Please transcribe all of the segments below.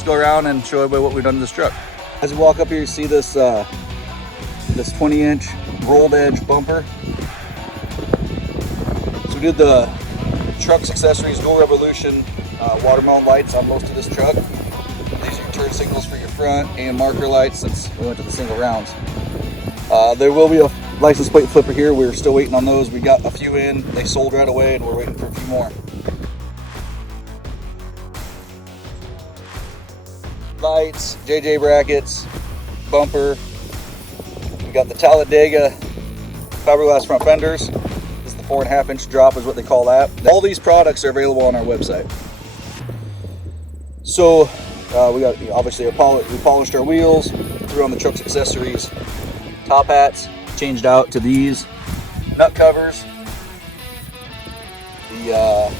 let's go around and show everybody what we've done to this truck. As you walk up here, you see this this 20-inch rolled edge bumper. So we did the truck's accessories, dual revolution watermelon lights on most of this truck. These are your turn signals for your front and marker lights since we went to the single rounds. There will be a license plate flipper here. We're still waiting on those. We got a few in, they sold right away, and we're waiting for a few more. Lights, JJ brackets, bumper. We got the Talladega fiberglass front fenders. This is the 4.5-inch drop is what they call that. All these products are available on our website. So we got, obviously we polished our wheels, threw on the truck's accessories, top hats, changed out to these nut covers. The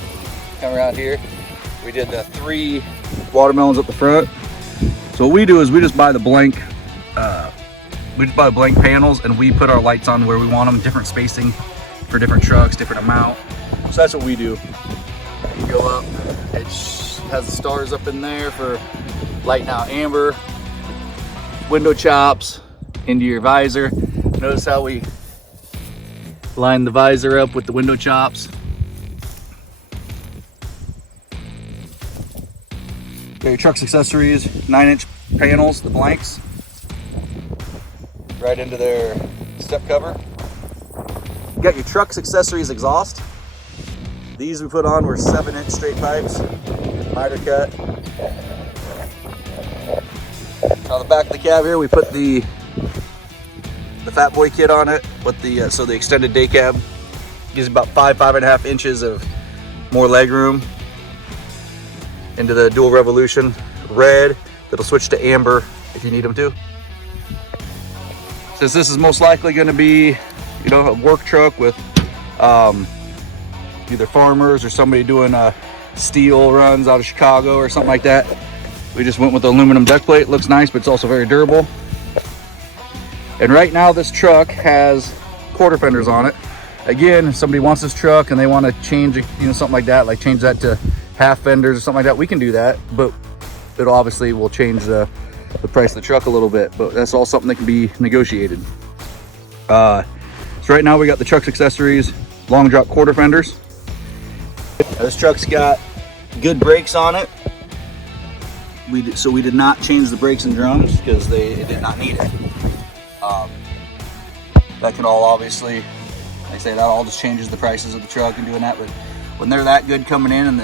come around here, we did the 3 watermelons up the front. So what we do is we just buy the blank panels, and we put our lights on where we want them, different spacing for different trucks, different amount. So that's what we do. You go up, it has the stars up in there for light now amber, window chops into your visor. Notice how we line the visor up with the window chops. Got your truck's accessories, 9-inch panels, the blanks, right into their step cover. You got your truck's accessories exhaust. These we put on were 7-inch straight pipes, miter cut. On the back of the cab here, we put the fatboy kit on it, with the so the extended day cab gives about 5.5 inches of more leg room. Into the dual revolution red that'll switch to amber if you need them to. Since this is most likely going to be, you know, a work truck with either farmers or somebody doing steel runs out of Chicago or something like that, we just went with the aluminum deck plate. It looks nice, but it's also very durable. And right now this truck has quarter fenders on it. Again, if somebody wants this truck and they want to change it, you know, something like that, like change that to half fenders or something like that, we can do that, but it obviously will change the price of the truck a little bit, but that's all something that can be negotiated. So right now we got the truck's accessories, long drop quarter fenders. Now this truck's got good brakes on it. So we did not change the brakes and drums because it did not need it. That can all obviously, like I say, that all just changes the prices of the truck and doing that, but when they're that good coming in and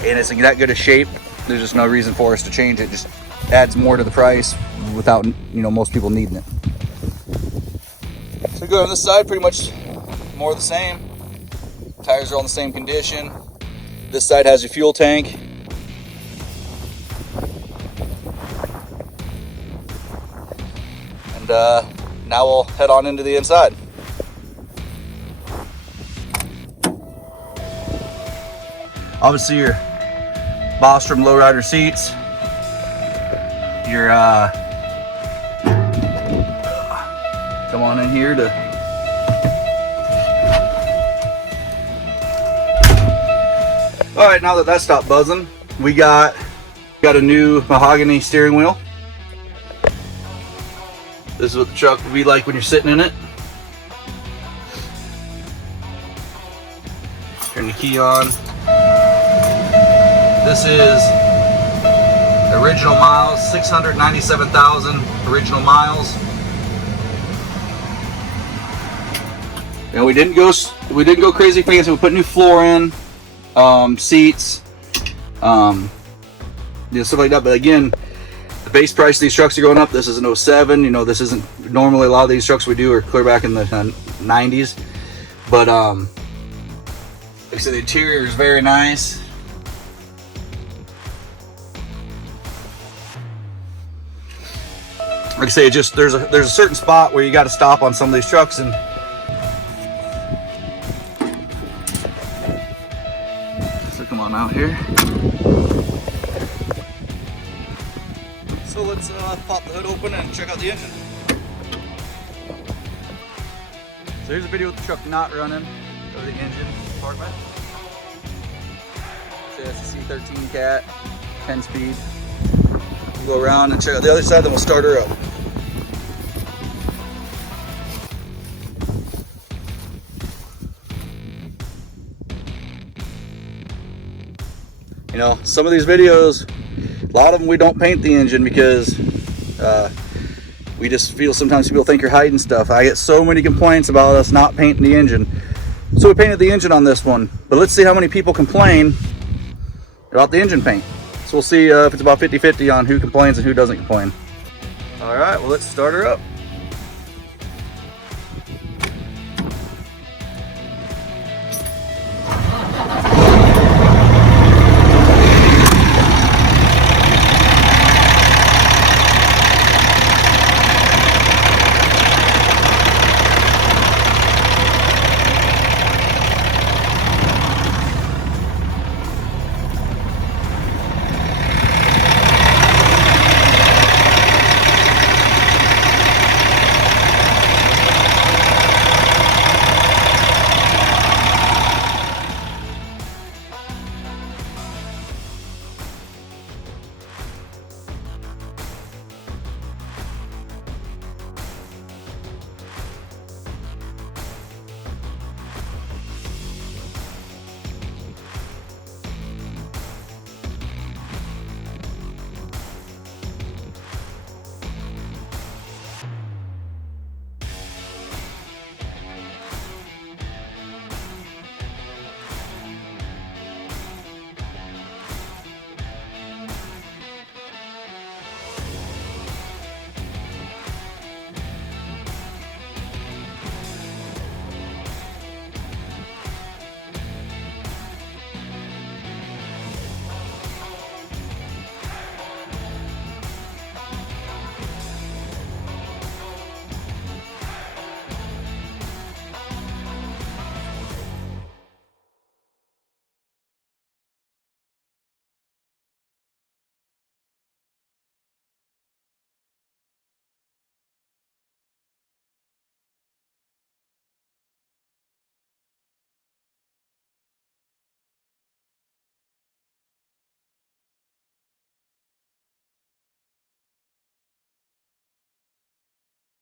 it's in that good a shape, there's just no reason for us to change it. Just adds more to the price without, you know, most people needing it. So go on this side, pretty much more of the same. Tires are all in the same condition. This side has your fuel tank. And now we'll head on into the inside. Obviously your Bostrom lowrider seats, your come on in here to all right. Now that stopped buzzing, we got a new mahogany steering wheel. This is what the truck will be like when you're sitting in it. Turn the key on. This is original miles, 697,000 original miles. And we didn't go crazy fancy. We put new floor in, seats, stuff like that. But again, the base price of these trucks are going up. This is an 07. You know, this isn't normally a lot of these trucks we do are clear back in the 90s. But like I said, the interior is very nice. Like I say, just there's a certain spot where you got to stop on some of these trucks, and so come on out here. So let's pop the hood open and check out the engine. So here's a video of the truck not running, of the engine compartment. So that's a C13 Cat. 10 speed. We'll go around and check out the other side, then we'll start her up. You know, some of these videos, a lot of them we don't paint the engine because we just feel sometimes people think you're hiding stuff. I get so many complaints about us not painting the engine. So we painted the engine on this one, but let's see how many people complain about the engine paint. So we'll see if it's about 50-50 on who complains and who doesn't complain. All right, well, let's start her up.